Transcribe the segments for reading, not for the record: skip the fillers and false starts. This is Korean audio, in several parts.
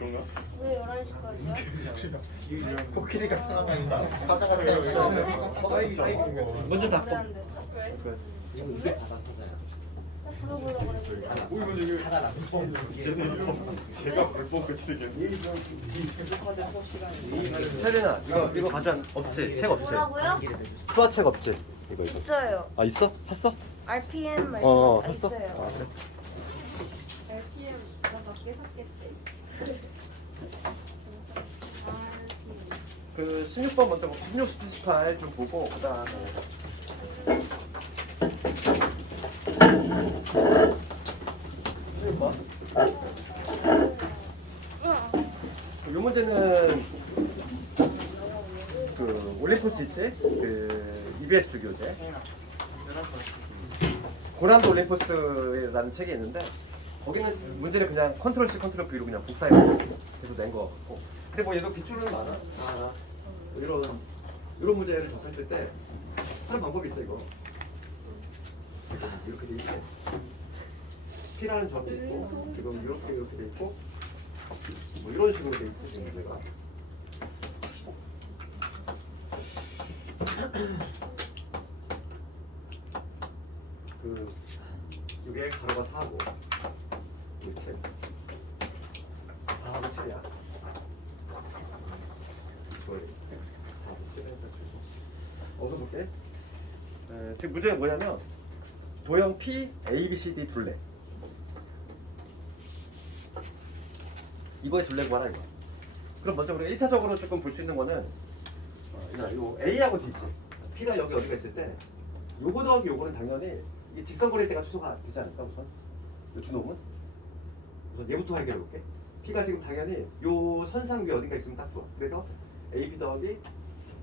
그런가? 왜 11시까지야? 코끼리가 사나운다. 사자가 사나운다. 먼저 왜 닫고. 안 됐어? 왜? 이거 입에 받아 사자야. 나 불러보려고 그랬는데. 오 이거 지금 제가 불법 같이 생겼네. 세린아 이거 가져온 없지? 책 없지? 뭐라고요? 수화책 없지? 이거 있어요. 아 있어? 샀어? RPM 샀어? 있어요. 아 그래? RPM 나 밖에 샀겠지. 그 16번 먼저 16 스피스파일 좀 보고 그다음에 뭐? 이 문제는 그 올림포스 있지? 그 EBS 교재 고난도 올림포스라는 책이 있는데 거기는 문제를 그냥 컨트롤 C 컨트롤 V로 그냥 복사해서 낸 거 같고 근데 뭐 얘도 기출은 많아. 이런 문제를 접했을 때 하는 방법이 있어 이거. 이렇게 돼 있고 P라는 점이 있고 지금 이렇게 돼 있고 뭐 이런 식으로 돼 있고 지금 문제가 그 이게 가로가 4고 이게 7 4하고 7이야. 어서 볼게. 지금 문제가 뭐냐면 도형 P, A, B, C, D 둘레. 이거의 둘레 구하라 이거. 그럼 먼저 우리가 1차적으로 조금 볼 수 있는 거는 요 A하고 D지. P가 여기 어디가 있을 때 요거 더하기 요거는 당연히 이게 직선거리일 때가 취소가 되지 않을까 우선? 요 두 놈은? 우선 얘부터 해결해 볼게. P가 지금 당연히 요 선상 위에 어딘가 있으면 딱 좋아. 그래서 AB 더하기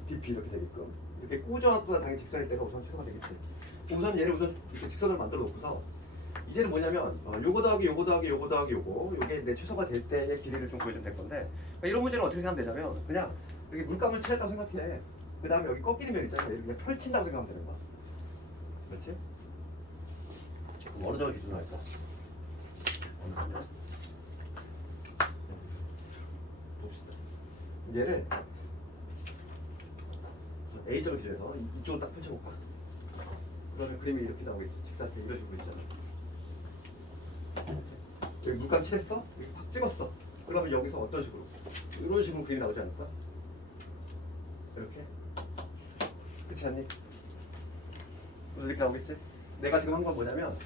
DP 이렇게 되게끔 이렇게 꾸준함보다 당연히 직선일 때가 우선 취소가 되겠지. 우선 얘를 우선 이렇게 직선을 만들어 놓고서 이제는 뭐냐면 요거 더하기 요거 더하기 요거 더하기 요게 내 취소가 될 때의 길이를 좀 보여주면 될 건데 그러니까 이런 문제는 어떻게 생각하면 되냐면 그냥 여기 물감을 칠했다고 생각해. 그 다음에 여기 꺾이는 면 있잖아. 얘를 그냥 펼친다고 생각하면 되는 거야. 그렇지? 그럼 어느 점을 기준으로 할까? 봅시다. 얘를 A점을 기준해서 이쪽으로 딱 펼쳐볼까? 그러면 그림이 이렇게 나오겠지. 직사각형 이런 식으로 있잖아. 여기 물감 칠했어? 여기 확 찍었어. 그러면 여기서 어떤 식으로? 이런 식으로 그림이 나오지 않을까? 이렇게? 그렇지 않니? 이렇게 나오겠지? 내가 지금 한 건 뭐냐면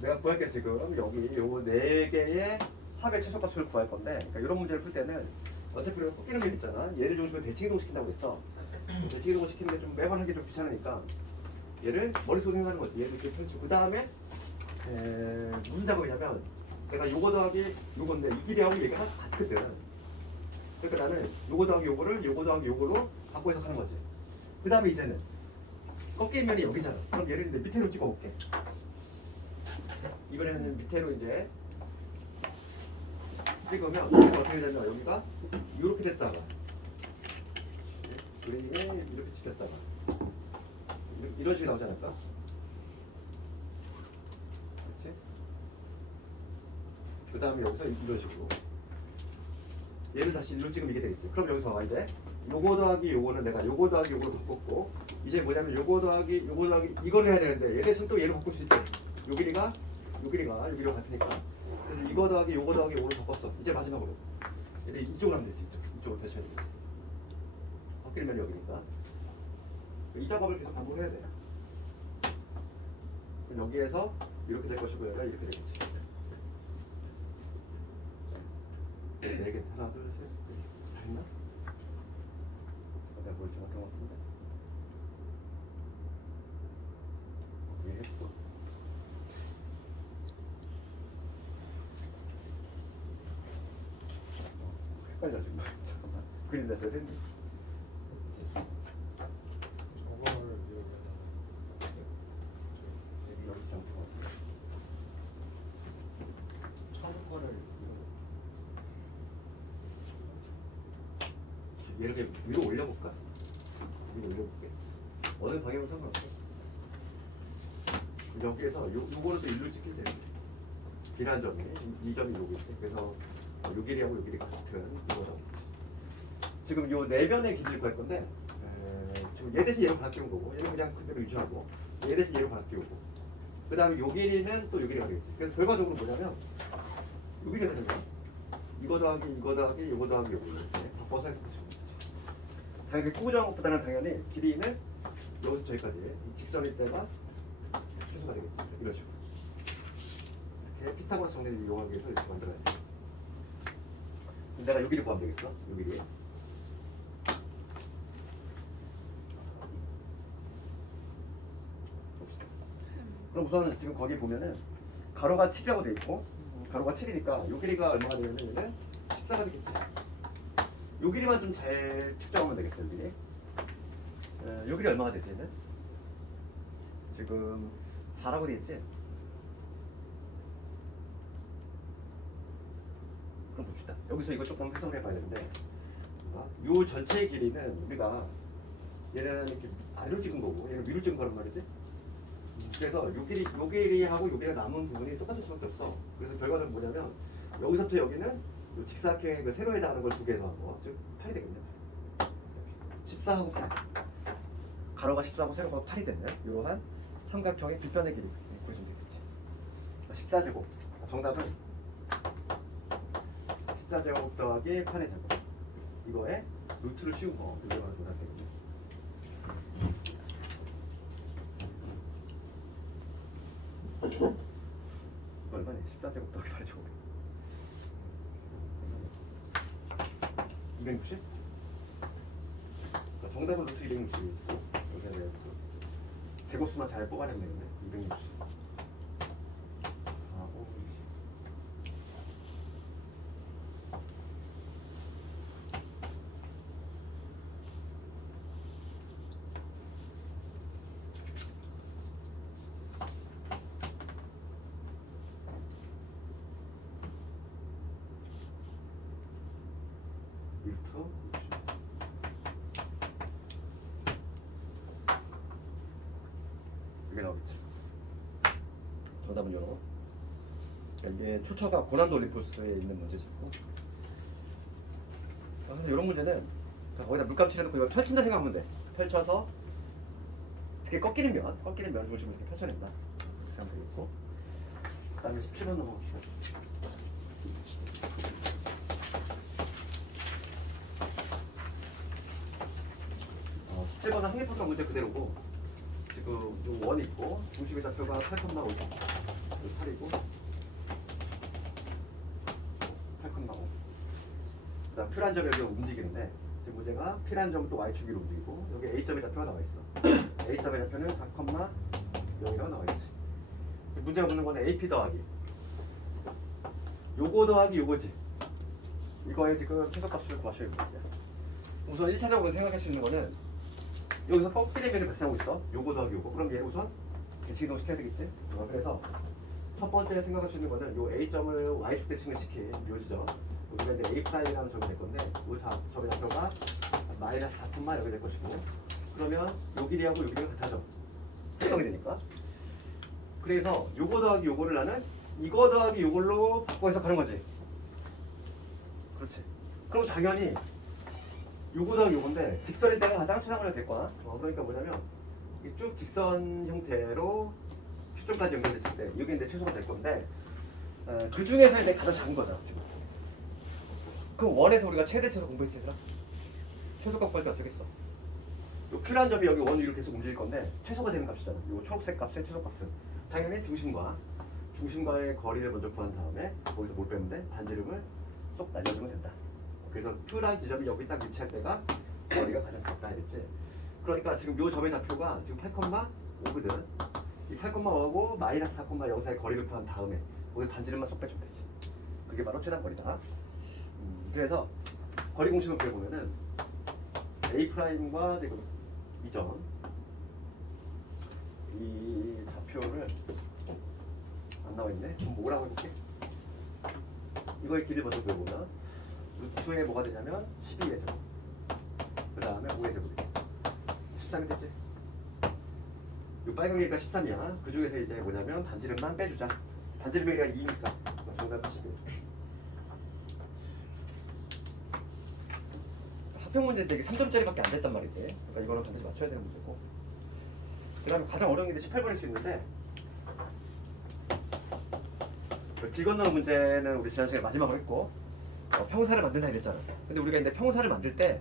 내가 구할 게 지금 여기 요 4개의 합의 최소값을 구할 건데 그러니까 이런 문제를 풀 때는 어차피 우리가 꺾이는 게 있잖아. 얘를 중심으로 대칭이동 시킨다고 했어. 대칭이동을 시키는 게 좀 매번 하기 좀 귀찮으니까 얘를 머릿속으로 생각하는 거지. 얘를 이렇게 펼치고 그 다음에 무슨 작업이냐면 내가 요거 더하기 요건데 이 길이하고 얘가 같거든. 그러니까 나는 요거 더하기 요거를 요거 더하기 요거로 바꿔 해석하는 거지. 그 다음에 이제는 꺾일 면이 여기잖아. 그럼 얘를 이제 밑으로 찍어볼게. 이번에는 밑으로 이제 찍으면 어떻게 되냐면 여기가 이렇게 됐다가 그림이 이렇게 찍혔다가 이런 식이 나오지 않을까? 그렇지? 그 다음에 여기서 이런 식으로 얘를 다시 일로 찍으면 이게 되겠지. 그럼 여기서 이제 요거 더하기 요거는 내가 요거 더하기 요거를 바꿨고 이제 뭐냐면 요거 더하기 이거를 해야 되는데 얘 대신 또 얘를 바꿀 수 있지. 요 길이가 여기랑 같으니까 그래서 이거 더하기 요거 더하기 요거를 바꿨어. 이제 마지막으로 얘를 이쪽으로 하면 되지. 이쪽으로 대셔야 되겠지. 바뀔 면이 여기니까 이 작업을 계속 반복해야 돼. 그럼 여기에서 이렇게 될 것이고 얘가 이렇게 되겠지. 4개 하나 둘 셋 다 했나? 내가 뭘 잘못한 것 같은데 왜 했어? 헷갈려 지금. 잠깐만 그림 내서 했니? 여기서 잘못한 것 같은데 처음 거를 얘를 그냥 위로 올려볼까? 위로 올려볼게. 어느 방향은 상관없어. 여기에서 요거를 또 일로 찍히지. 비난 점이 이 점이 요거 있어. 그래서 요 길이하고 요 길이가 같은 이거죠. 지금 요 내변의 길이를 구할 건데 지금 얘 대신 얘로 갈아끼운 거고 얘는 그냥 그대로 유지하고 얘 대신 얘로 갈아끼우고 그 다음에 요 길이는 또 요 길이가 되겠지. 그래서 결과적으로 뭐냐면 요 길이가 되는 거야. 이거 더하기 이거 더하기 이거 더하기 요거 이렇게 바꿔서 해서 보시면 되지. 당연히 꾸정한 것보다는 당연히 길이는 여기서 저기까지 이 직선일 때가 최소가 되겠지. 이런 식으로 이렇게 피타고라스 정리를 이용하기 위해서 이렇게 만들어야 돼. 내가 요 길이 구하면 되겠어. 요 길이 그럼 우선은 지금 거기 보면은 가로가 7이라고 돼 있고 가로가 7이니까 요 길이가 얼마가 되냐면 얘는 14가 되겠지. 요 길이만 좀 잘 측정하면 되겠어요. 요 길이. 요 길이 얼마가 되지 얘는? 지금 4라고 돼 있지? 그럼 봅시다. 여기서 이거 조금 해석을 해봐야 되는데 요 전체의 길이는 우리가 얘는 이렇게 아래로 찍은 거고 얘는 위로 찍은 거란 말이지. 그래서 요 길이하고 요 길이가 남은 부분이 똑같을 수밖에 없어. 그래서 결과는 뭐냐면 여기서부터 여기는 요 직사각형의 그 세로에 해당하는 걸 두 개 더한 거, 즉 8이 되겠네. 14하고 8. 가로가 14하고 세로가 8이 되는 이러한 삼각형의 빗변의 길이 구해주면 되겠지. 14제곱. 정답은 14제곱 더하기 8의 제곱. 이거에 루트를 씌운 거. 이거 바로 정답 되겠네. 얼마네? 14제곱 더하기 8의 제곱 260? 정답은 루트 260이고 여기에 내가 제곱수만 잘 뽑아내면 되겠네. 260 4, 5, 20 루트 60 이게 나오겠죠. 정답은 요런. 이게 출처가 고난도 올림푸스에 있는 문제 잡고. 그래서 이런 문제는 거기다 물감 칠해놓고 이걸 펼친다 생각하면 돼. 펼쳐서 이렇게 꺾이는 면 중심으로 이렇게 펼쳐낸다. 생각하면 되겠고. 그다음에 17번 넘어갑시다. 어, 17번은 항해포장 문제 그대로고. 지금 요 원이 있고 중심의 좌표가 8,5 8이고 8,5 그다음 P란 점이 여기 움직이는데 지금 문제가 P란 점은 또 Y축으로 움직이고 여기 A점의 좌표가 나와 있어. A점의 좌표는 4,0이라고 나와 있지. 문제가 묻는 거는 AP 더하기 요거 더하기 요거지. 이거에 지금 최소값을 구하셔야 됩니다. 우선 1차적으로 생각할 수 있는 거는 여기서 꺾이는 면을 발생하고 있어. 요거 더하기 요거. 그럼 얘 우선 대칭이동 시켜야 되겠지. 그래서 첫 번째 생각할 수 있는 거는 요 A점을 Y축 대칭을 시킨 요 지점. 여기가 이제 A'이라는 점이 될 건데 요 점의 좌표가 마이너스 4콤마 여기 될 것이고 그러면 요 길이하고 요 길이가 같아져. 해동이 되니까. 그래서 요거 더하기 요거를 나는 이거 더하기 요걸로 바꿔 해석하는 거지. 그렇지. 그럼 당연히 요거 더하기 요건데 직선일 때가 가장 최상으로 될 거야. 그러니까 뭐냐면 쭉 직선 형태로 추점까지 연결됐을 때 여기 이제 최소가 될 건데 그 중에서 이제 가장 작은 거잖아 지금. 그럼 원에서 우리가 최대 최소 공부했지 얘들아? 최소값 구할 때 어쩌겠어? 요 Q라는 점이 여기 원 위로 계속 움직일 건데 최소가 되는 값이잖아. 요 초록색 값의 최소값은 당연히 중심과의 거리를 먼저 구한 다음에 거기서 뭘 빼면 돼? 반지름을 쏙 날려주면 된다. 그래서 Q라는 지점이 여기 딱 위치할 때가 거리가 가장 작다 했지. 그러니까 지금 요 점의 좌표가 지금 8,5거든. 이 8,5하고 마이너스 4,0 사이 거리를 구한 다음에 거기 반지름만 쏙 빼주면 되지. 그게 바로 최단 거리다. 그래서 거리 공식을 그려보면은 A'과 지금 이 점 이 좌표를 안 나와 있네. 좀 뭐라고 해볼게. 이거의 길이 먼저 그려보면 루트에 뭐가 되냐면 12의 제곱 그 다음에 5의 제곱이 돼. 13이 되지. 이 빨간 길이가 13이야. 그 중에서 이제 뭐냐면 반지름만 빼주자. 반지름의 길이가 2니까 정답은 11. 합평 문제인데 이게 3점짜리밖에 안 됐단 말이지. 그러니까 이거는 반드시 맞춰야 되는 문제고. 그 다음에 가장 어려운 게 18번일 수 있는데 길 건너는 문제는 우리 지난 시간에 마지막으로 했고 평사를 만든다 이랬잖아. 근데 우리가 이제 평사를 만들 때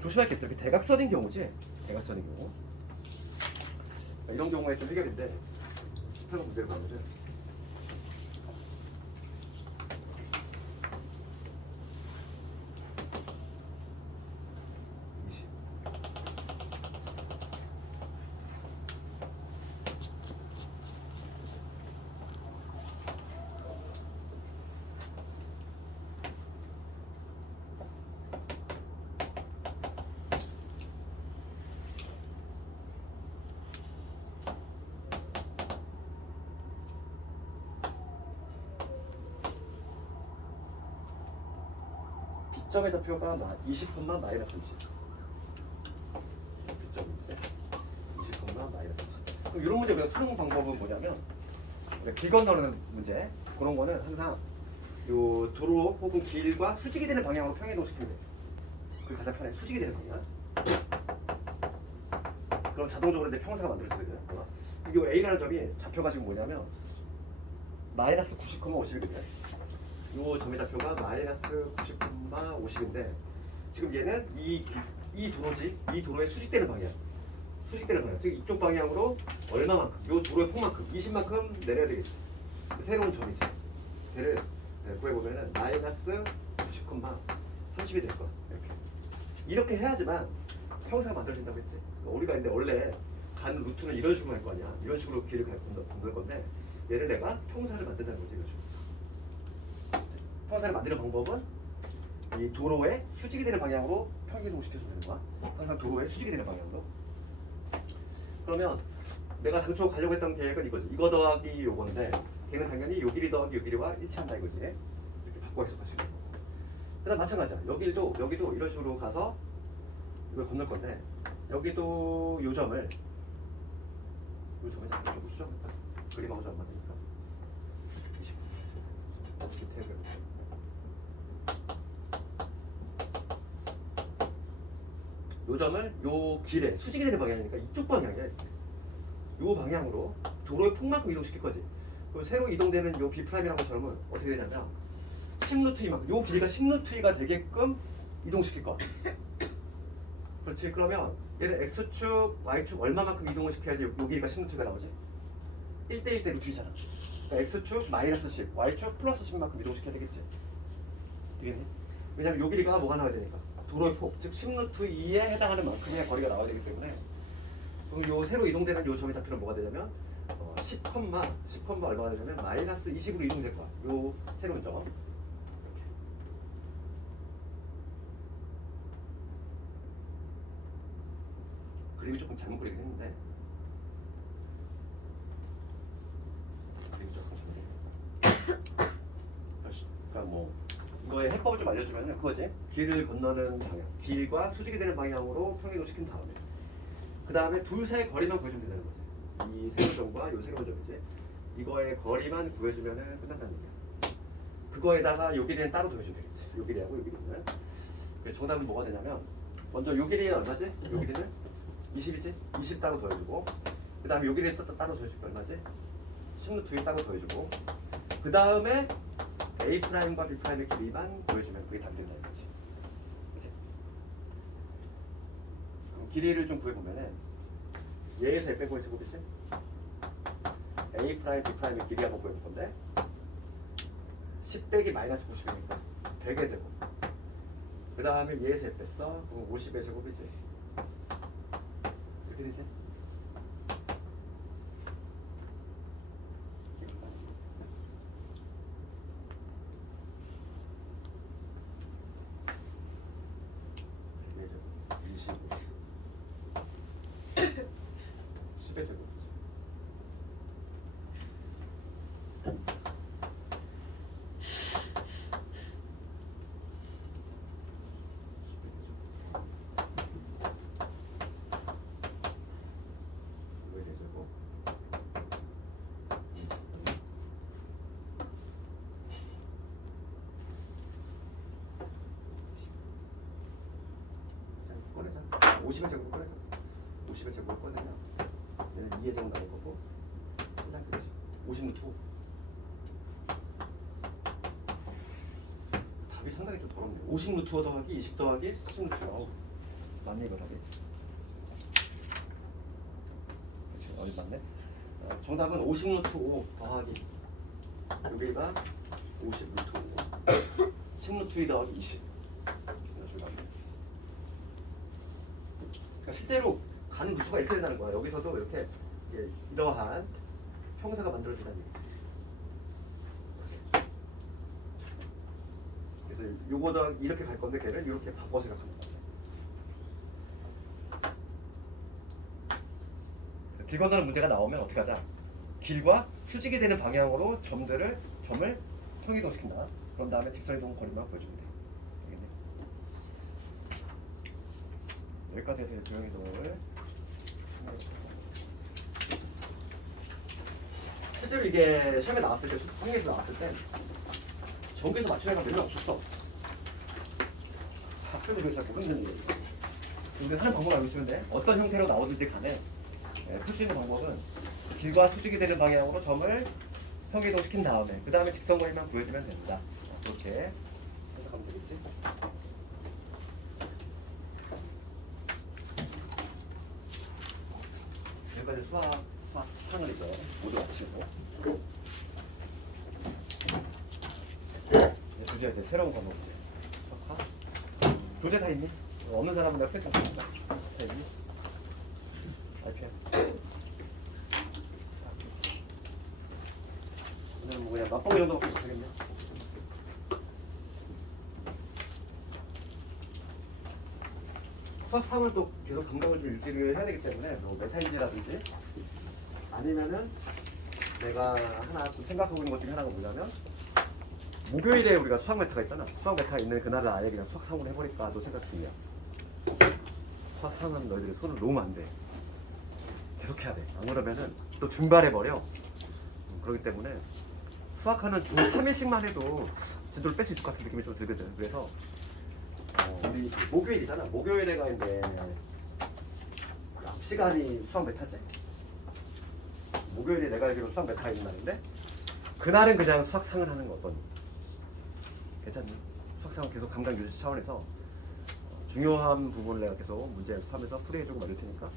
조심할 게 있어. 이렇게 대각선인 경우지. 대각선인 경우. 이런 경우에 좀 해결인데 18번 문제를 보면은 B점의 좌표가 20분만 마이너스 30. B점인데 20분만 마이너스 30. 그럼 이런 문제 우리가 푸는 방법은 뭐냐면 길 건너는 문제 그런 거는 항상 요 도로 혹은 길과 수직이 되는 방향으로 평행이동시키면 돼. 그게 가장 편해. 수직이 되는 방향. 그럼 자동적으로 이제 평사가 만들어지거든. 요 A라는 점이 좌표가 지금 뭐냐면 마이너스 90,50이거든. 요 점의 좌표가 마이너스 90,50인데 지금 얘는 이 도로의 수직되는 방향. 즉 이쪽 방향으로 얼마만큼, 요 도로의 폭만큼, 20만큼 내려야 되겠지. 새로운 점이지. 걔를 구해보면은 마이너스 90,30이 될 거야. 이렇게 해야지만 평사가 만들어진다고 했지. 우리가 근데 원래 가는 루트는 이런 식으로 할 거 아니야. 이런 식으로 길을 건널 건데 얘를 내가 평사를 만든다는 거지. 이런 식으로. 평사를 만드는 방법은 이 도로의 수직이 되는 방향으로 평행이동 시켜주면 되는 거야. 항상 도로의 수직이 되는 방향으로. 그러면 내가 당초 가려고 했던 계획은 이거지. 이거 더하기 요건데 걔는 당연히 요 길이 더하기 요 길이와 일치한다 이거지. 이렇게 바꿔 해석하시면 되고. 그다음 마찬가지야. 여기도 이런 식으로 가서 이걸 건널 건데 여기도 요 점을 조금 수정할까? 그림하고 좀 안 맞으니까. 어떻게 태우게? 요 점을 요 길에 수직이 되는 방향이니까 이쪽 방향이야. 이렇게. 요 방향으로 도로의 폭만큼 이동시킬 거지. 그럼 새로 이동되는 요 B'이라는 점은 어떻게 되냐면 10루트 이만큼 요 길이가 10루트가 되게끔 이동시킬 거야. 그렇지. 그러면 얘는 X축, Y축 얼마만큼 이동을 시켜야지 요 길이가 10루트가 나오지? 1대1대 루트이잖아. 그러니까 X축 마이너스 10, Y축 플러스 10만큼 이동시켜야 되겠지. 되겠니? 왜냐면 요 길이가 뭐가 나와야 되니까. 도로의 폭, 즉 10루트 2에 해당하는 만큼의 거리가 나와야 되기 때문에 그럼 요 새로 이동되는 요 점의 좌표는 뭐가 되냐면 10, 얼마가 되냐면 마이너스 20으로 이동될 거야. 요 새로운 점. 이렇게. 그림이 조금 잘못 그리긴 했는데 그림이 조금 잘못. 그러니까 뭐 이거의 해법을 좀 알려주면 그거지. 길을 건너는 방향, 길과 수직이 되는 방향으로 평행이동 시킨 다음에 그 다음에 둘 사이의 거리만 구해주면 된다는 거지. 이 새로운 점과 이 새로운 점이지. 이거의 거리만 구해주면 끝난다는 얘기야. 그거에다가 요 길이는 따로 더해주면 되겠지. 요 길이하고 요 길이는. 그래서 정답은 뭐가 되냐면 먼저 요 길이는 얼마지? 요 길이는 20이지? 20 따로 더해주고 그 다음에 요 길이는 따로 더해줄게 얼마지? 10루트 2 따로 더해주고 그 다음에 A'과 B'의 길이만 보여주면 그게 답이 된다는 거지. 그치? 그럼 길이를 좀 구해보면은 얘에서 F 빼고의 제곱이지? A', B'의 길이 한번 구해볼 건데 10 빼기 마이너스 90이니까 100의 제곱 그 다음에 얘에서 F 뺐어? 그럼 50의 제곱이지. 이렇게 되지? 50의 제곱을 꺼내자. 50의 제곱을 꺼내면 얘는 2의 제곱 나올 거고 그냥 그거지. 50 루트 5. 답이 상당히 좀 더럽네. 50 루트 5 더하기 20 더하기 10 루트 5. 맞네 이거 답이. 그렇지 어디 맞네. 정답은 50 루트 5 더하기 여기가 50 루트 5 10 루트 2 더하기 20. 그러니까 실제로 가는 루트가 이렇게 된다는 거야. 여기서도 이렇게 이러한 형사가 만들어진다는 얘기지. 그래서 요거다 이렇게 갈 건데 걔를 이렇게 바꿔 생각하는 거야. 길 건너는 문제가 나오면 어떻게 하자? 길과 수직이 되는 방향으로 점을 평이동시킨다. 그런 다음에 직선이동 거리만 보여주면 돼. 알겠네? 여기까지 해서 도형이동을 실제로 이게 시험에 나왔을 때, 수학에서 나왔을 때 전교에서 맞추는 애가 별로 없었어. 학생들 그래서 잘 모르는 얘기예요. 근데 하는 방법을 알고 있으면 돼. 어떤 형태로 나오든지 간에 풀 수 있는 방법은 길과 수직이 되는 방향으로 점을 평이동시킨 다음에 그 다음에 직선거리만 구해주면 됩니다. 그렇게 해석하면 되겠지. 여기까지 수학 3을 이제 모두 마치고 이제 이제 새로운 과목 이제 수학화 교재 다 있니? 없는 사람은 내가 펜좀 줍니다. 다 있니? 알피야. 오늘은 뭐 그냥 맛보기 정도밖에 못하겠네. 수학 3을 또 계속 감각을 좀 유지를 해야 되기 때문에 뭐 메타인지라든지 아니면은 내가 하나 좀 생각하고 있는 것 중에 하나가 뭐냐면 목요일에 우리가 수학 메타가 있잖아. 수학 메타 있는 그날을 아예 그냥 수학 3으로 해버릴까도 생각 중이야. 수학 3은 너희들이 손을 놓으면 안 돼. 계속 해야 돼. 안 그러면은 또 중발해버려. 그렇기 때문에 수학하는 주 3일씩만 해도 진도를 뺄 수 있을 것 같은 느낌이 좀 들거든. 그래서 우리 목요일이잖아. 목요일에가 이제 시간이 수학 메타지. 목요일에 내가 알기로 수학 메타 있는 날인데 그날은 그냥 수학상을 하는 거 어떠니? 괜찮니? 수학상은 계속 감각 유지 차원에서 중요한 부분을 내가 계속 문제 연습하면서 풀이해주고 말릴 테니까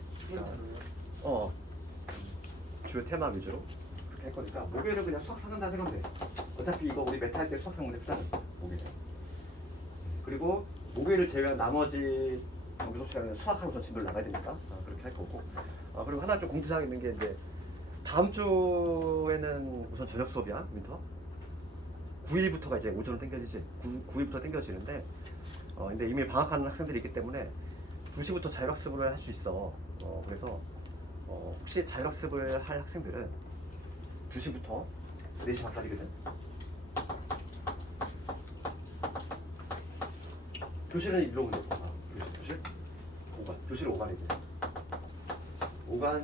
주요 테마 위주로 그렇게 할 거니까 목요일은 그냥 수학상 한다 생각하면 돼. 어차피 이거 우리 메타 할 때 수학상 문제 푸잖아. 목요일에. 그리고 목요일을 제외한 나머지 정규 수업 시간에는 수학하면서 진도를 나가야 되니까 그렇게 할 거고 그리고 하나 좀 공지사항 있는 게 이제 다음 주에는 우선 저녁 수업이야. 윈터 9일부터가 이제 오전으로 당겨지지. 9일부터 당겨지는데 근데 이미 방학하는 학생들이 있기 때문에 2시부터 자율학습을 할 수 있어. 그래서 혹시 자율학습을 할 학생들은 2시부터 4시 반까지거든. 교실은 일로 오면 돼. 교실 5반. 교실은 5반이지. 5반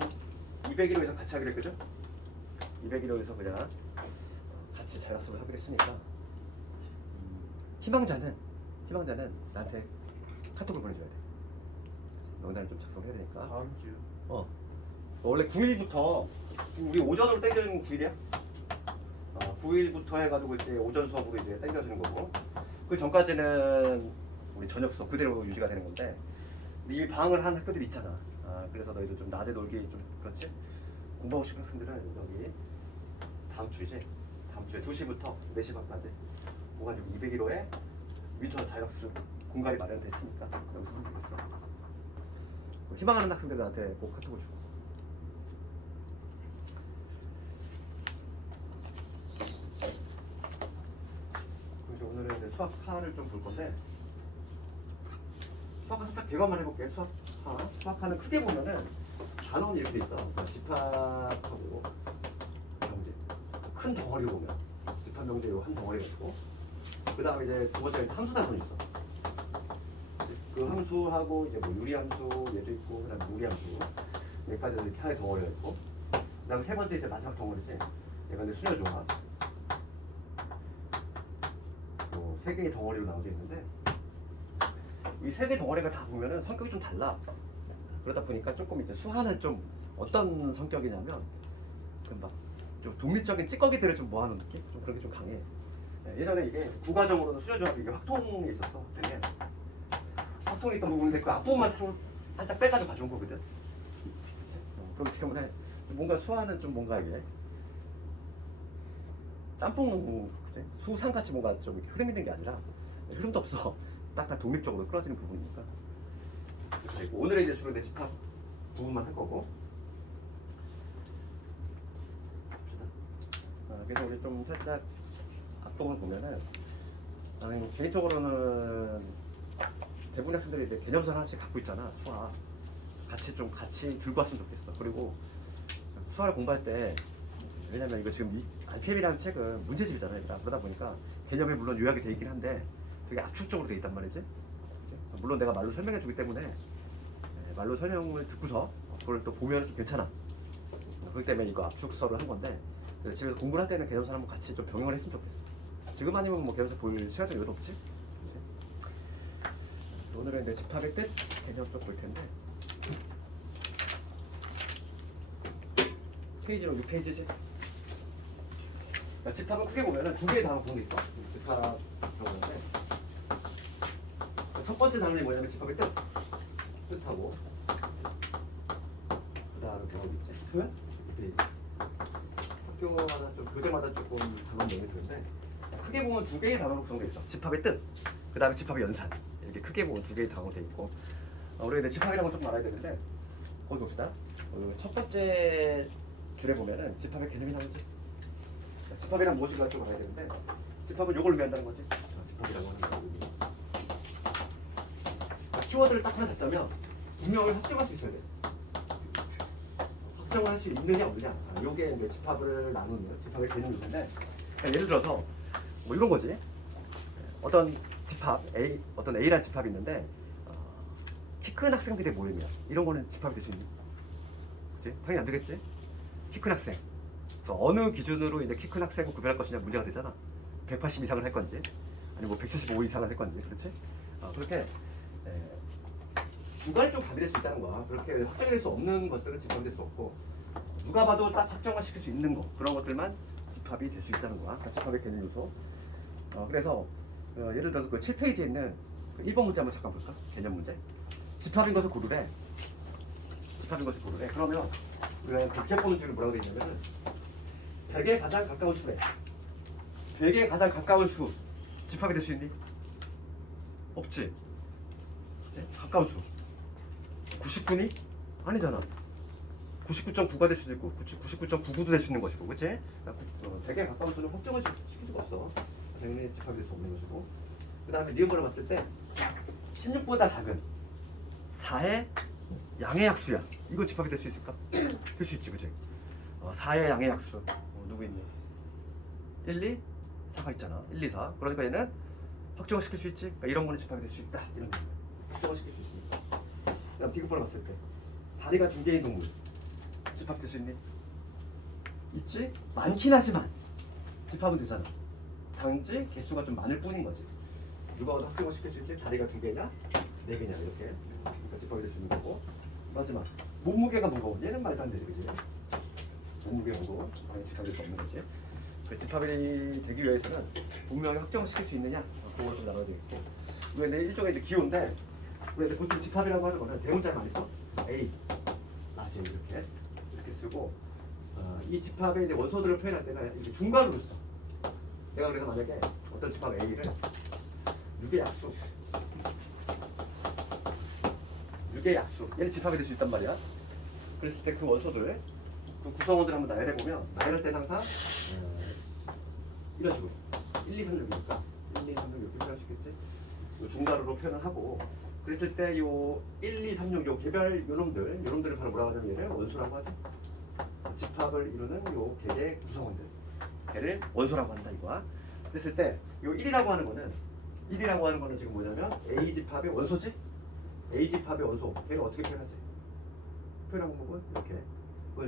201호에서 같이 하기로 했거든? 201호에서 그냥 같이 자율학습을 하기로 했으니까 희망자는 나한테 카톡을 보내줘야 돼. 명단을 좀 작성해야 되니까. 다음 주. 원래 9일부터 우리 오전으로 땡겨주는 9일이야? 9일부터 해가지고 이제 오전 수업으로 이제 땡겨주는 거고 그 전까지는 우리 저녁 수업 그대로 유지가 되는 건데 이미 방학을 한 학교들이 있잖아. 그래서 너희도 좀 낮에 놀기 좀 그렇지? 공부하고 싶은 학생들은 여기 다음 주이지? 다음 주에 2시부터 4시 반까지 모가지고 201호에 윈터 자율학습 공간이 마련됐으니까 여기서 하면 되겠어. 희망하는 학생들한테 꼭 카톡을 주고 그래서 오늘은 이제 수학하를 좀 볼 건데 수학하 살짝 개관만 해볼게. 수학하는 크게 보면은 단원이 이렇게 있어. 집합하고 명제 큰 덩어리로 보면 집합 명제 요 한 덩어리가 있고 그 다음에 이제 두 번째는 함수 단원이 있어. 그 함수하고 이제 뭐 유리함수 얘도 있고 그 다음에 무리함수 여기까지 이렇게 하나의 덩어리가 있고 그 다음에 세 번째 이제 마지막 덩어리지. 얘가 이제 수녀조합 세 개의 덩어리로 나눠져 있는데 이 세 개 덩어리가 다 보면은 성격이 좀 달라. 그러다 보니까 조금 이제 수하는 좀 어떤 성격이냐면 그막좀 독립적인 찌꺼기들을 좀 모아놓은 느낌? 좀 그런 게 좀 강해. 네, 예전에 이게 부가적으로는 수요조합이 이게 확통이 있었어. 되게 확통이 있던 부분인데 그 앞부분만 살짝 빼가지고 가져온 거거든. 그렇기 때문에 뭔가 수하는 좀 뭔가 이게 짬뽕 수상같이 뭔가 좀 흐름 있는 게 아니라 흐름도 없어. 딱 독립적으로 끌어지는 부분이니까. 그리고 오늘의 이제 주로 내 집합 부분만 할 거고. 그래서 우리 좀 살짝 앞동을 보면은 나는 개인적으로는 대부분 학생들이 이제 개념서 하나씩 갖고 있잖아. 수학 같이 들고 왔으면 좋겠어. 그리고 수학을 공부할 때 왜냐면 이거 지금 RPM이라는 책은 문제집이잖아. 그러다 보니까 개념이 물론 요약이 돼 있긴 한데 되게 압축적으로 돼 있단 말이지. 물론 내가 말로 설명해 주기 때문에 말로 설명을 듣고서 그걸 또 보면 좀 괜찮아. 그렇기 때문에 이거 압축서를 한 건데 집에서 공부를 할 때는 개념서 한번 같이 좀 병행을 했으면 좋겠어. 지금 아니면 뭐 개념서 볼 시간도 여유도 없지. 오늘은 이제 집합의 뜻 개념 좀 볼 텐데 페이지로 6페이지지. 집합은 크게 보면은 두 개의 단어 보는 게 있어. 집합 단어인데 첫 번째 단어는 뭐냐면 집합의 뜻하고 그 다음에 뭐가 있지? 표현? 학교마다 좀 교재마다 조금 다른 내용이 드는데 크게 보면 두 개의 단어로 구성되어 있죠. 집합의 뜻, 그 다음에 집합의 연산. 이렇게 크게 보면 두 개의 단어로 되어 있고 우리가 이제 집합이라는 걸 조금 알아야 되는데 거기 봅시다. 첫 번째 줄에 보면은 집합의 개념이 나오지. 집합이란 무엇인가 좀 알아야 되는데 집합은 요걸 의미한다는 거지. 집합이라고 하는 거. 키워드를 딱 하나 잡자면 분명을 확정할 수 있어야 돼. 확정을 할 수 있느냐 없느냐. 요게 이제 집합을 나누는 집합의 개념인데 그러니까 예를 들어서 뭐 이런 거지. 어떤 집합 A, 어떤 A라는 집합이 있는데 키 큰 학생들의 모임이야. 이런 거는 집합이 될 수 있니? 그치? 당연히 안 되겠지. 키 큰 학생. 어느 기준으로 이제 키 큰 학생을 구별할 것이냐 문제가 되잖아. 180 이상을 할 건지, 아니면 뭐 175 이상을 할 건지, 그렇지? 그렇게 주관이 좀 가미될 수 있다는 거야. 그렇게 확정될 수 없는 것들은 집합이 될 수 없고, 누가 봐도 딱 확정을 시킬 수 있는 거, 그런 것들만 집합이 될 수 있다는 거야. 집합의 개념 요소. 그래서 예를 들어서 그 7페이지에 있는 그 1번 문제 한번 잠깐 볼까? 개념 문제. 집합인 것을 고르래. 집합인 것을 고르래. 그러면 우리가 그렇게 보는 질문 뭐라고 되어 있냐면은 100에 가장 가까운 수래. 100에 가장 가까운 수 집합이 될 수 있니? 없지. 네? 가까운 수 99니? 아니잖아. 99.9가 될 수도 있고 99.99도 될 수 있는 것이고, 그치? 100에 가까운 수는 확정을 시킬 수가 없어. 당연히 집합이 될 수 없는 것이고, 그 다음에 니은번을 봤을 때 16보다 작은 4의 양의 약수야. 이거 집합이 될 수 있을까? 될 수 있지, 그치? 4의 양의 약수 누구 있니? 1, 2, 4가 있잖아. 1, 2, 4. 그러니까 얘는 확정을 시킬 수 있지? 그러니까 이런 거는 집합이 될 수 있다. 이런 거 확정을 시킬 수 있으니까. 그 다음 디귿번을 봤을 때 다리가 두 개의 동물 집합될 수 있니? 있지? 많긴 하지만 집합은 되잖아. 단지 개수가 좀 많을 뿐인 거지. 누가 와서 확정을 시킬 수 있지? 다리가 두 개냐? 네 개냐? 이렇게. 그러니까 집합이 될 수 있는 거고. 마지막 몸무게가 무거워. 얘는 말도 안 되지, 그지? 몸무게가 무거워. 당연히 집합이 될 수 없는 거지. 그 집합이 되기 위해서는 분명히 확정을 시킬 수 있느냐? 그걸 좀 나눠야 되겠고. 우리가 일종의 이제 기호인데, 우리가 보통 집합이라고 하는 거는 대문자를 많이 써. A, 라지 이렇게 쓰고, 이 집합의 이제 원소들을 표현할 때는 이렇게 중괄호를 써. 내가 그래서 만약에 어떤 집합 A를 6의 약수, 6의 약수, 얘는 집합이 될 수 있단 말이야. 그랬을 때 그 원소들, 그 구성원들 한번 나열해 보면, 나열할 때는 항상 이런 식으로 1, 2, 3, 6이니까 1, 2, 3, 6 이렇게 표현할 수 있겠지. 요 중괄호로 표현을 하고, 그랬을 때 요 1, 2, 3, 6 요 개별 요놈들을 바로 뭐라고 하냐면 얘를 원소라고 하지. 집합을 이루는 요 개의 구성원들, 걔를 원소라고 한다 이거야. 그랬을 때 요 1이라고 하는 거는 지금 뭐냐면 A 집합의 원소지. A 집합의 원소. 걔를 어떻게 표현하지? 표현한 방법은 이렇게.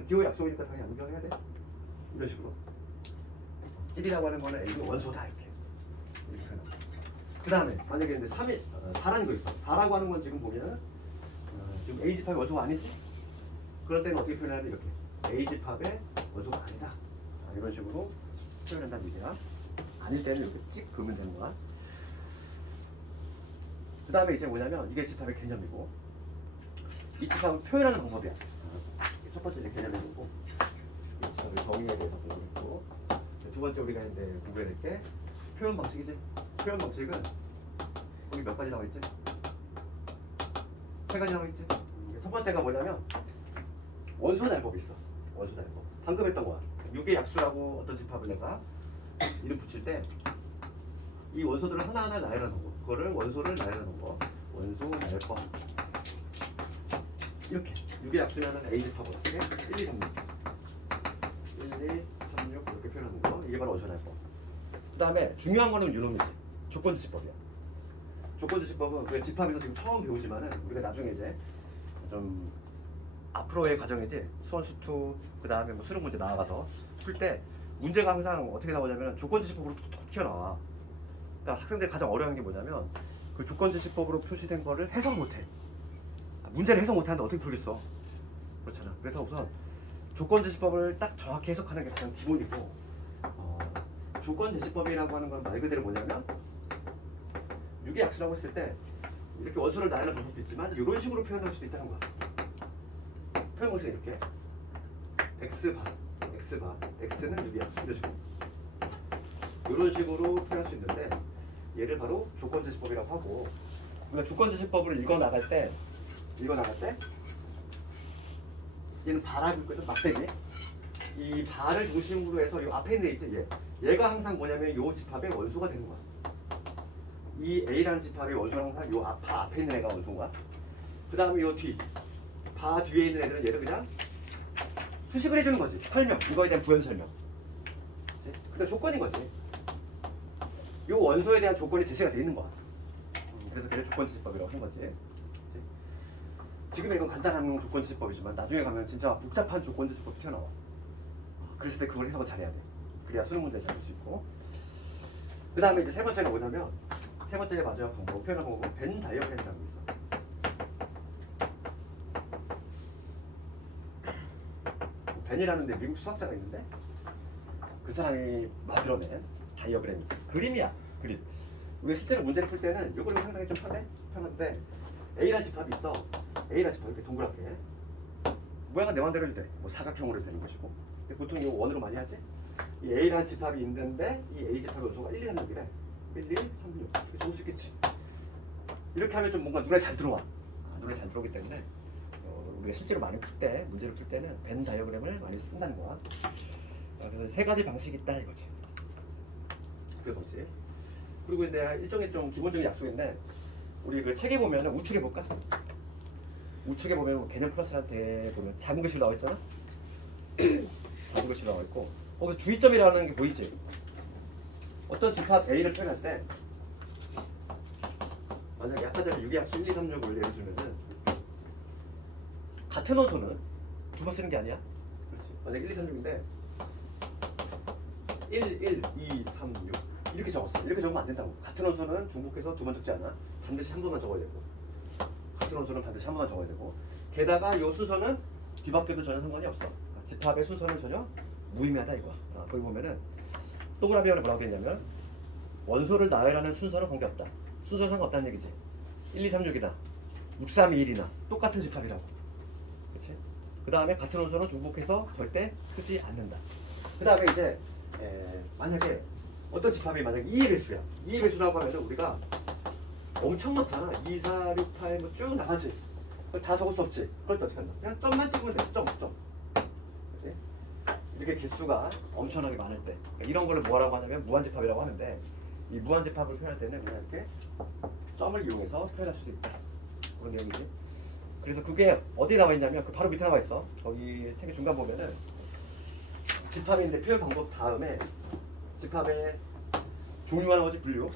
기호 약속이니까 당연히 연결해야 돼. 이런 식으로. 1이라고 하는 거는 A의 원소다 이렇게. 그 다음에 만약에 이제 4라는 거 있어. 4라고 하는 건 지금 보면 지금 A 집합의 원소가 아니지? 그럴 때는 어떻게 표현하냐면 이렇게 A 집합의 원소가 아니다. 이런 식으로 표현한다는 얘기야. 아닐 때는 이렇게 찍 그으면 되는 거야. 그 다음에 이제 뭐냐면 이게 집합의 개념이고 이 집합을 표현하는 방법이야. 첫 번째 이제 개념이 있고 이 집합의 정의에 대해서 공부했고 두 번째 우리가 이제 공부해야 될 게 표현 방식이지. 표현 방식은 여기 몇 가지 나와 있지? 세 가지 나와 있지. 첫 번째가 뭐냐면 원소 날법이 있어. 원소 날법. 방금 했던 거야. 6의 약수라고 어떤 집합을 내가 이름 붙일 때 이 원소들을 하나하나 나열해 놓은 거. 그거를 원소를 나열해 놓은 거. 원소 날법. 이렇게 6의 약수면은 A 집합 어떻게? 1, 2, 3, 6. 1, 2, 3, 6 이렇게 표현하는 거. 이게 바로 원소 날법. 그 다음에 중요한 거는 요놈이지. 조건지시법이야. 조건지시법은 그 집합에서 지금 처음 배우지만은 우리가 나중에 이제 좀 앞으로의 과정이지 수원 수투 그 다음에 뭐 수능 문제 나와가서 풀 때 문제가 항상 어떻게 나오냐면 조건지시법으로 툭툭 튀어나와. 그러니까 학생들이 가장 어려운 게 뭐냐면 그 조건지시법으로 표시된 거를 해석 못해. 문제를 해석 못하는데 어떻게 풀겠어? 그렇잖아. 그래서 우선 조건지시법을 딱 정확히 해석하는 게 가장 기본이고 조건지시법이라고 하는 건 말 그대로 뭐냐면 6의 약수라고 했을 때 이렇게 원소를 나누는 방법도 있지만 이런 식으로 표현할 수도 있다는 거야. 표현 방식은 이렇게 x바, x는 6의 약수 이런 식으로 이런 식으로 표현할 수 있는데 얘를 바로 조건지시법이라고 하고 우리가 조건지시법을 읽어 나갈 때 얘는 바라고 있거든. 막대기 이 바를 중심으로 해서 이 앞에 있는 애 있지 얘가 항상 뭐냐면 이 집합의 원소가 되는 거야. 이 A라는 집합의 원소는 항상 이 바 앞에 있는 애가 원소인 거야. 그 다음에 이 뒤, 바 뒤에 있는 애들은 얘를 그냥 수식을 해주는 거지. 설명, 이거에 대한 부연 설명. 그러니까 조건인 거지. 이 원소에 대한 조건이 제시가 돼 있는 거야. 그래서 걔를 조건지시법이라고 한 거지. 지금 이건 간단한 조건지시법이지만 나중에 가면 진짜 복잡한 조건지시법이 튀어나와. 그랬을 때 그걸 해석을 잘해야 돼. 그래야 수능 문제 잘 볼 수 있고. 그 다음에 이제 세 번째가 뭐냐면 세 번째 마지막 방법, 표현한 방법은 벤 다이어그램이라는 게 있어. 벤이라는 데 미국 수학자가 있는데 그 사람이 만들어낸 다이어그램이지. 그림이야, 그림. 우리가 실제로 문제를 풀 때는 이걸로 상당히 좀 편한데 A라는 집합이 있어. A라는 집합 이렇게 동그랗게 모양은 내 맘대로 해도 돼. 뭐 사각형으로 되는 것이고. 근데 보통 이거 원으로 많이 하지. 이 A라는 집합이 있는데 이 A 집합의 원소가 1, 2, 3, 6이래. 1, 2, 3, 6 이렇게 적을 수 있겠지. 이렇게 하면 좀 뭔가 눈에 잘 들어와. 눈에 잘 들어오기 때문에 우리가 실제로 많이 풀 때, 문제를 풀 때는 벤 다이어그램을 많이 쓴다는 거야. 그래서 세 가지 방식이 있다 이거지. 그 뭐지? 그리고 이제 일종의 좀 기본적인 약속인데 우리 그 책에 보면은 우측에 볼까? 우측에 보면 개념 플러스한테 보면 작은 글씨로 나와 있잖아. 작은 글씨로 나와 있고 거기서 주의점이라는 게 보이지? 어떤 집합 A를 표현할 때 만약에 아까 전에 6의 합수 1, 2, 3, 6을 예를 들면은 같은 원소는 두 번 쓰는 게 아니야. 그렇지. 만약에 1, 2, 3, 6인데 1, 1, 2, 3, 6 이렇게 적었어. 이렇게 적으면 안 된다고. 같은 원소는 중복해서 두 번 적지 않아. 반드시 한 번만 적어야 되고 같은 원소는 반드시 한 번만 적어야 되고 게다가 이 순서는 뒤바뀌어도 전혀 상관이 없어. 집합의 순서는 전혀 무의미하다 이거야. 거기 보면은 동그라미에 뭐라고 했냐면 원소를 나열하는 순서는 관계없다. 순서는 상관없다는 얘기지. 1, 2, 3, 6이나 6, 3, 2, 1이나 똑같은 집합이라고. 그렇지? 그 다음에 같은 원소는 중복해서 절대 쓰지 않는다. 그 다음에 이제 만약에 어떤 집합이 만약에 2의 배수야. 2의 배수라고 하면 우리가 엄청 많잖아. 2, 4, 6, 8 뭐 쭉 나가지. 그걸 다 적을 수 없지. 그럴 때 어떻게 한다? 그냥 점만 찍으면 돼. 점. 그치? 이렇게 개수가 엄청나게 많을 때 이런 거를 뭐라고 하냐면 무한집합이라고 하는데 이 무한집합을 표현할 때는 그냥 이렇게 점을 이용해서 표현할 수도 있다. 그런 내용이지. 그래서 그게 어디에 나와 있냐면 그 바로 밑에 나와 있어. 거기 책의 중간 보면은 집합인데 표현 방법 다음에 집합의 종류가 나오지. 분류.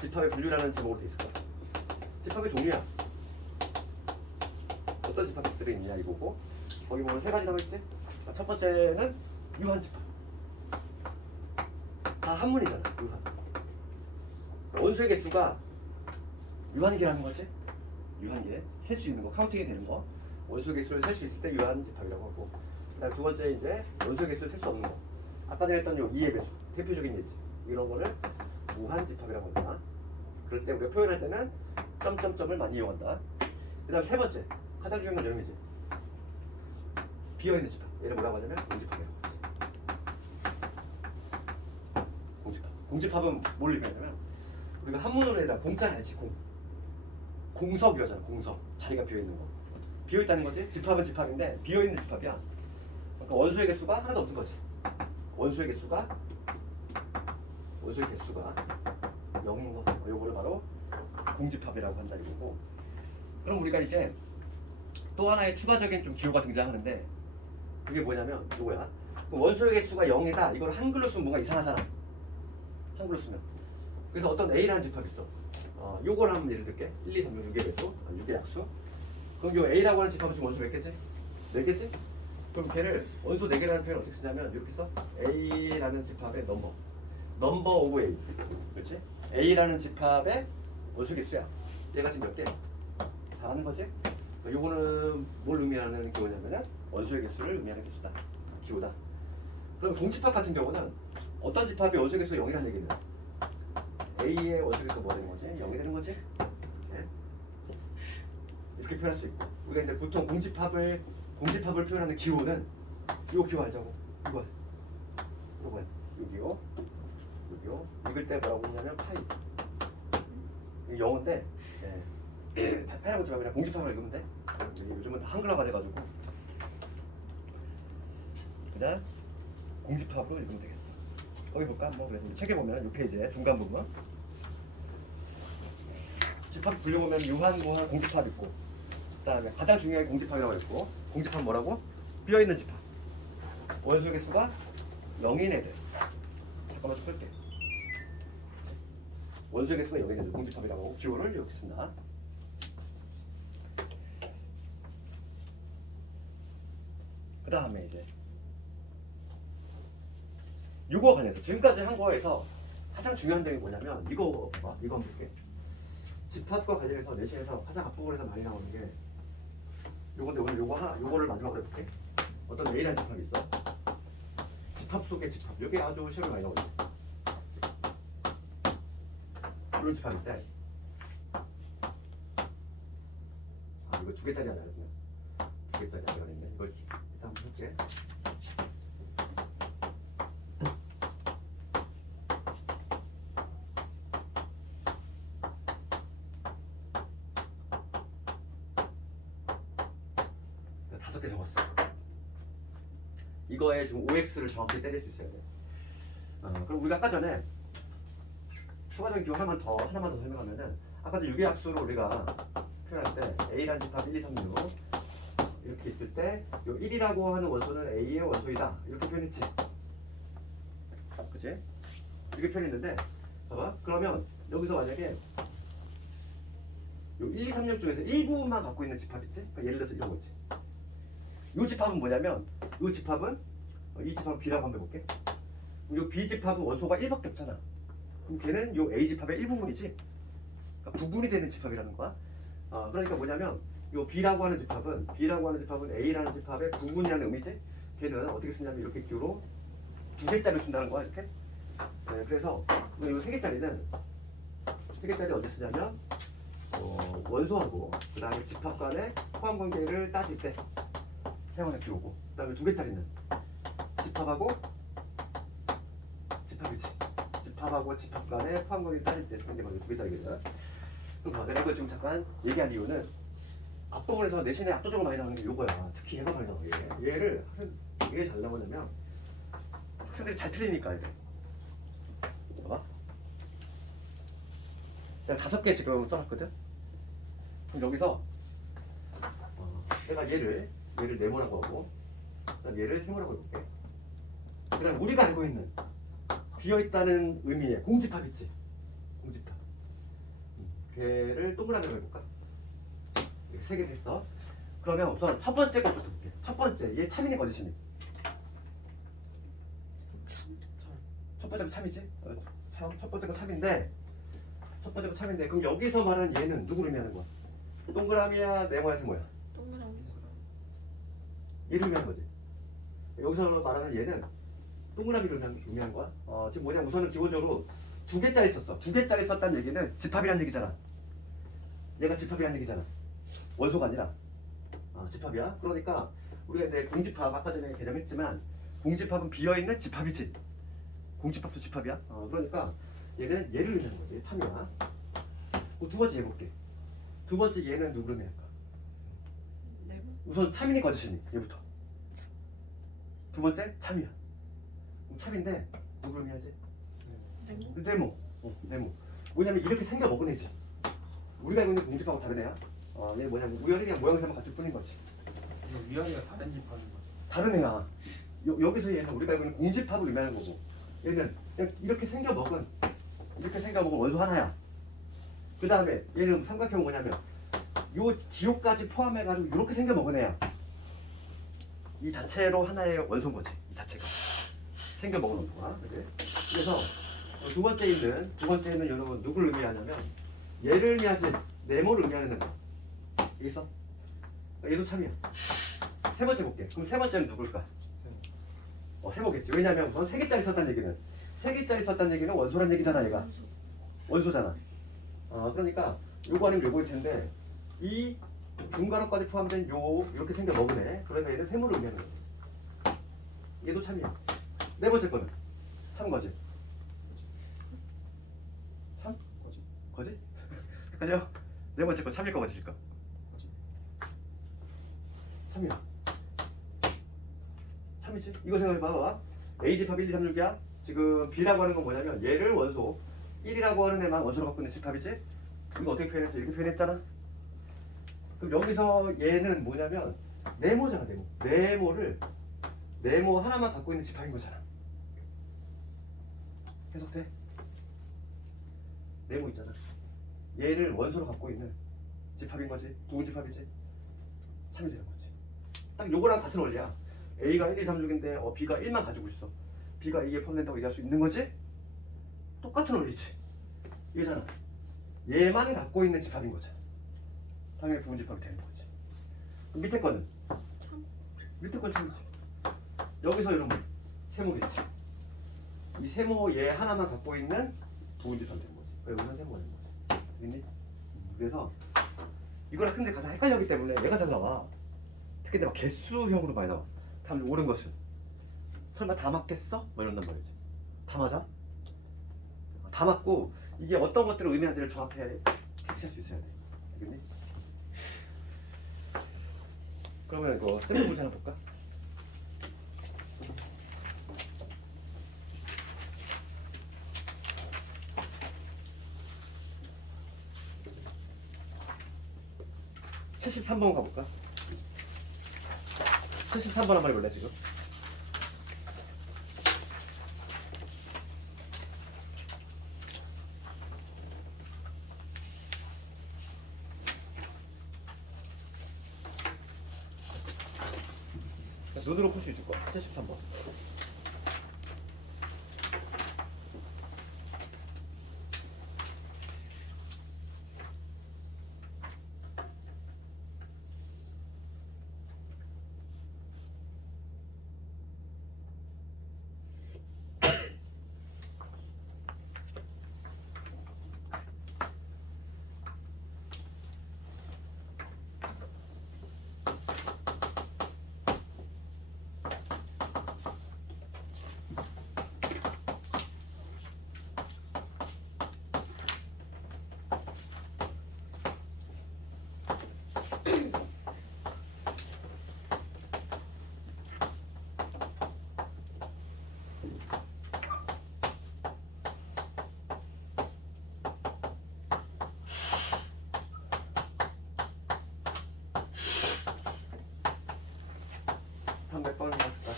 집합의 분류라는 제목으로 돼 있을 거야. 집합의 종류야. 어떤 집합들이 있냐 이거고 거기 보면 세 가지 나와 있지. 첫 번째는 유한 집합. 다 한문이잖아. 유한. 원소의 개수가 유한이라는 거지. 유한계 셀 수 있는 거 카운팅이 되는 거 원소 개수를 셀 수 있을 때 유한 집합이라고 하고 그다음 두 번째 이제 원소 개수를 셀 수 없는 거 아까 전에 했던 요 2의 배수 대표적인 예지 이런 거를 무한 집합이라고 합니다. 그럴 때 우리가 표현할 때는 점점점을 많이 이용한다. 그다음 세 번째 가장 중요한 건 이런 거지. 비어있는 집합 얘를 뭐라고 하냐면 공집합이라고 하지. 공집합은 뭘 의미하냐면 우리가 한문으로 해라 공짜 알지 공석 이러잖아. 공석 자리가 비어있는 거 비어있다는 거지. 집합은 집합인데 비어있는 집합이야. 그러니까 원소의 개수가 하나도 없는 거지. 원소의 개수가 0인 거 요거를 바로 공집합이라고 한다 이거고. 그럼 우리가 이제 또 하나의 추가적인 좀 기호가 등장하는데 그게 뭐냐면 이거야. 원소의 개수가 0이다 이걸 한글로 쓰면 뭔가 이상하잖아. 한글로 쓰면 그래서 어떤 A라는 집합이 있어. 요걸 한번 예를 들게. 1, 2, 3, 6의 배수 6의 약수. 그럼 요 A라고 하는 집합은 지금 원소 몇 개지? 4개지? 그럼 걔를 원소 4개라는 표현 어떻게 쓰냐면 이렇게 써. A라는 집합의 넘버 오브 A. 그렇지? A라는 집합의 원소 개수야. 얘가 지금 몇 개? 4라는 거지? 그러니까 요거는 뭘 의미하는 기호냐면은 원소의 개수를 의미하는 개수다. 기호다. 그럼 동집합 같은 경우는 어떤 집합이 원소 개수가 0이라는 얘기는 A의 원소 개수가 뭐 되는 거지? 0이 되는 거지? 이렇게 표현할 수 있고 우리가 이제 보통 공집합을 표현하는 기호는 요 기호 알자고. 이거 뭐야? 여기요. 읽을 때 뭐라고 하냐면 파이. 이게 영어인데 파이라고 하지 말고 그냥 공집합을 읽으면 돼. 요즘은 다 한글화가 돼가지고 그냥 공집합으로 읽으면 되겠어. 거기 볼까? 뭐 그래서 책에 보면 6페이지에 중간 부분 집합 분류보면 유한, 무한, 공집합 있고 그다음에 가장 중요한 공집합이라고 있고 공집합 뭐라고? 비어있는 집합 원소 개수가 0인 애들 잠깐만 좀 쓸게. 원소 개수가 0인 애들 공집합이라고 하고 기호를 이렇게 쓴다. 그 다음에 이제 이거 관해서 지금까지 한 거에서 가장 중요한 점이 뭐냐면 이거 봐봐. 이거 한번 볼게. 집합과 관련해서 내신에서 가장 앞부분에서 많이 나오는 게 요건데 오늘 요거를 마지막으로 해볼게. 어떤 A라는 집합이 있어. 집합 속의 집합. 이게 아주 시험에 많이 나오죠. 이런 집합인데 이거 2개짜리 아니야. 2개짜리 아니야. 이거 일단 한번 볼게. 이거에 지금 OX를 정확히 때릴 수 있어야 돼. 그럼 우리가 아까 전에 추가적인 기호 하나만 더 설명하면은 아까 전 6의 합수로 우리가 표현할 때 A라는 집합 1, 2, 3, 6 이렇게 있을 때 이 1이라고 하는 원소는 A의 원소이다 이렇게 표현했지. 그치? 이렇게 표현했는데 봐봐. 그러면 여기서 만약에 요 1, 2, 3, 6 중에서 일부만 갖고 있는 집합 있지? 그러니까 예를 들어서 이런 거지. 이 집합은 뭐냐면 이 집합은 이 집합을 B라고 한번 해볼게. 이 B 집합은 원소가 1밖에 없잖아. 그럼 걔는 이 A 집합의 일부분이지. 그러니까 부분이 되는 집합이라는 거야. 그러니까 뭐냐면 이 B라고 하는 집합은 A라는 집합의 부분이라는 의미지. 걔는 어떻게 쓰냐면 이렇게 기호로 2개짜리를 쓴다는 거야 이렇게. 그래서 이 3개짜리는 3개짜리 어디 쓰냐면 원소하고 그 다음에 집합 간의 포함 관계를 따질 때 사용하는 기호고, 그 다음에 2개짜리는 집합하고 집합이지. 집합하고 집합 간의 포함 관계를 따질 때 쓰는 게 바로 2개짜리거든. 그럼 내가 이거 지금 잠깐 얘기한 이유는 앞부분에서 내신에 압도적으로 많이 나오는 게 이거야. 특히 얘가 많이 나와. 얘를 학생 왜 잘 나오냐면 학생들이 잘 틀리니까 이게. 봐봐. 내가 5개 지금 써놨거든. 그럼 여기서 내가 얘를 네모라고 하고, 그다음 얘를 세모라고 해볼게. 그다음 우리가 알고 있는 비어있다는 의미의 공집합 있지. 공집합. 걔를 동그라미로 해볼까? 이렇게 3개 했어. 그러면 우선 첫 번째 것부터 볼게. 첫 번째, 얘 참이네 거짓이네. 첫 번째가 참이지? 첫 번째가 참인데, 그럼 여기서 말하는 얘는 누구를 의미하는 거야? 동그라미야, 네모야, 세모야? 동그라미. 얘를 의미하는 거지. 여기서 말하는 얘는 동그라미를 의미하는 거야. 지금 뭐냐, 우선은 기본적으로 두 개짜리 썼어. 두 개짜리 썼다는 얘기는 집합이란 얘기잖아. 얘가 집합이란 얘기잖아. 원소가 아니라 집합이야. 그러니까 우리가 이제 공집합 아까 전에 개념했지만 공집합은 비어있는 집합이지. 공집합도 집합이야. 그러니까 얘는 얘를 의미하는 거지. 참이야. 두 번째 얘 볼게. 두 번째 얘는 누구를 의미할까? 네모. 우선 참이니 거짓이니 얘부터. 두 번째 참이야. 참인데 누구를 의미하지? 네모. 네모. 네모. 뭐냐면 이렇게 생겨 먹은 애지. 우리가 알고 있는 공집합하고 다른 애야. 얘 뭐냐면 우연히 그냥 모양새만 같을 뿐인 거지. 위원이가 다른 집 하는 거. 다른 애야. 여기서 얘는 우리가 알고 있는 공집합을 의미하는 거고, 얘는 그냥 이렇게 생겨 먹은 원소 하나야. 그 다음에 얘는 삼각형은 뭐냐면 요 기호까지 포함해가지고 이렇게 생겨 먹은 애야. 이 자체로 하나의 원소인 거지. 이 자체가 생겨 먹은 원소가. 그래서 두 번째 있는 여러분 누구를 의미하냐면 얘를 의미하지 네모를 의미하는 거. 있어? 얘도 참이야. 세 번째 볼게. 그럼 세 번째는 누굴까? 세모겠지. 왜냐면 우선 세 개짜리 썼다는 얘기는 원소란 얘기잖아. 얘가 원소잖아. 그러니까 요거 아니면 요거일 텐데 이 중괄호까지 포함된 이렇게 생겨 먹으네. 그러면 얘는 세모를 의미하는 거야. 얘도 참이야. 네 번째 거는 참 거지. 참? 거지? 헷갈려? 네 번째 거 참일까 거짓일까? 참이야. 참이지? 이거 생각해봐. A집합 1, 2, 3, 6이야. 지금 B라고 하는 건 뭐냐면 얘를 원소 1이라고 하는 애만 원소로 갖고 있는 집합이지? 이거 어떻게 표현했어? 이렇게 표현했잖아. 그럼 여기서 얘는 뭐냐면 네모잖아. 네모 하나만 갖고 있는 집합인 거잖아. 해석돼? 네모 있잖아. 얘를 원소로 갖고 있는 집합인 거지. 부분집합이지. 참이 되는 거지. 딱 요거랑 같은 원리야. A가 1, 2, 3, 6인데 B가 1만 가지고 있어. B가 A에 포함된다고 얘기할 수 있는 거지? 똑같은 원리지. 이거잖아. 얘만 갖고 있는 집합인 거잖아. 당연히 부분집합이 되는 거지. 그럼 밑에 거는? 밑에 건 참이지. 여기서 이런 거 세모겠지. 이 세모 얘 하나만 갖고 있는 부분집합이 되는 거지. 여기는 세모가 되는 거지. 알겠니? 그래서 이거랑 근데 가장 헷갈렸기 때문에 얘가 잘 나와. 특히 막 개수형으로 많이 나와. 다음 옳은 것은 설마 다 맞겠어? 뭐 이런단 말이지. 다 맞아? 다 맞고 이게 어떤 것들을 의미하는지를 정확히 캐치할 수 있어야 돼. 알겠니? 그러면 이거 샘플 문제 하나 볼까? (73번) 가볼까? 73번 한번 해볼래 지금? 눈으로 풀 수 있을 거야. 73번. 다음 몇 번 나왔을까?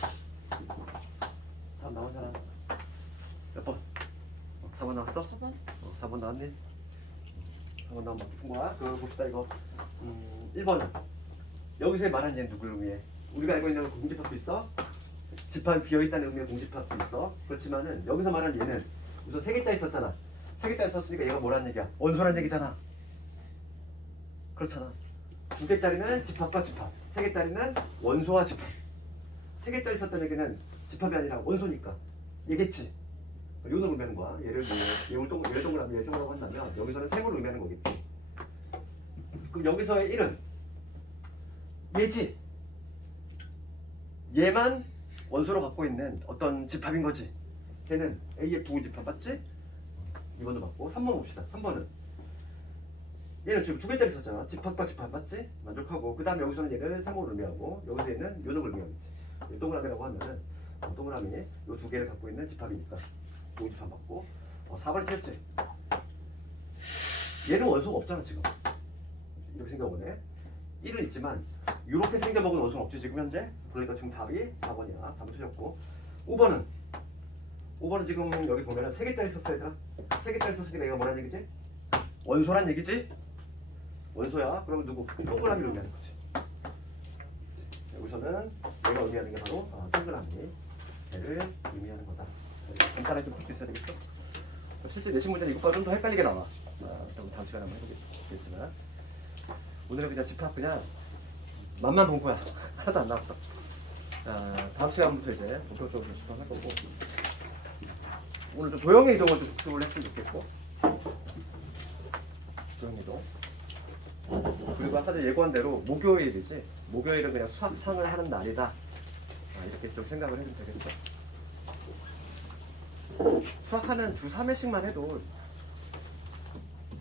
다음 나오잖아. 몇 번? 4번 나왔어? 4번. 4번 나왔니? 4번 나오면 푼 거야? 그거 봅시다 이거. 1번은 여기서 말한 얘는 누구를 의미해? 우리가 알고 있는 공집합도 있어? 집합이 비어있다는 의미의 공집합도 있어? 그렇지만은 여기서 말한 얘는 우선 3개짜리 썼잖아. 3개짜리 썼으니까 얘가 뭐라는 얘기야? 원소란 얘기잖아. 그렇잖아. 2개짜리는 집합과 집합, 3개짜리는 원소와 집합. 3개짜리 썼던 얘기는 집합이 아니라 원소니까. 얘겠지? 요놈을 의미하는 거야. 얘를 얘를 동그라미 예정이라고 한다면 여기서는 생으로 의미하는 거겠지. 그럼 여기서의 1은 얘지. 얘만 원소로 갖고 있는 어떤 집합인 거지. 걔는 A의 부호집합 맞지? 2번도 맞고 3번 봅시다. 3번은 얘는 지금 2개짜리 썼잖아. 집합과 집합 맞지? 만족하고 그 다음에 여기서는 얘를 3으로 의미하고 여기서 얘는 요놈을 의미하겠지. 동그라미라고 하면은 동그라미 요 2개를 갖고 있는 집합이니까 부호집합 맞고 4번이 틀렸지? 얘는 원소가 없잖아 지금. 이렇게 생겨보네. 1은 있지만 이렇게 생겨먹은 원소는 없지 지금 현재. 그러니까 지금 답이 4번이야. 4번 틀렸고 5번은 지금 여기 보면은 3개짜리 썼어 얘들아. 3개짜리 썼으니까 얘가 뭐라는 얘기지? 원소란 얘기지? 원소야. 그러면 누구? 동그라미를 의미하는 거지. 여기서는 얘가 의미하는 게 바로 동그라미를 의미하는 거다. 간단하게 좀 볼 수 있어야 되겠어? 실제 내신 문제는 이것보다 좀 더 헷갈리게 나와. 다음 시간에 한번 해보겠지만 오늘은 그냥 집합 그냥 맛만 본 거야. 하나도 안 나왔어. 다음 시간부터 이제 본격적으로 집합할 거고 오늘 좀 도형의 이동을 좀 복습을 했으면 좋겠고 도형의 이동 그리고 아까 전에 예고한 대로 목요일이지 목요일은 그냥 수학상을 하는 날이다 이렇게 좀 생각을 해주면 되겠죠. 수학하는 주 3회씩만 해도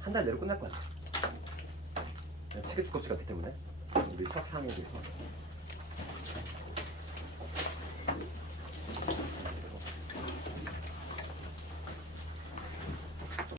한 달 내로 끝날 거야. 책의 주껍질 같기 때문에 우리 수학상에 대해서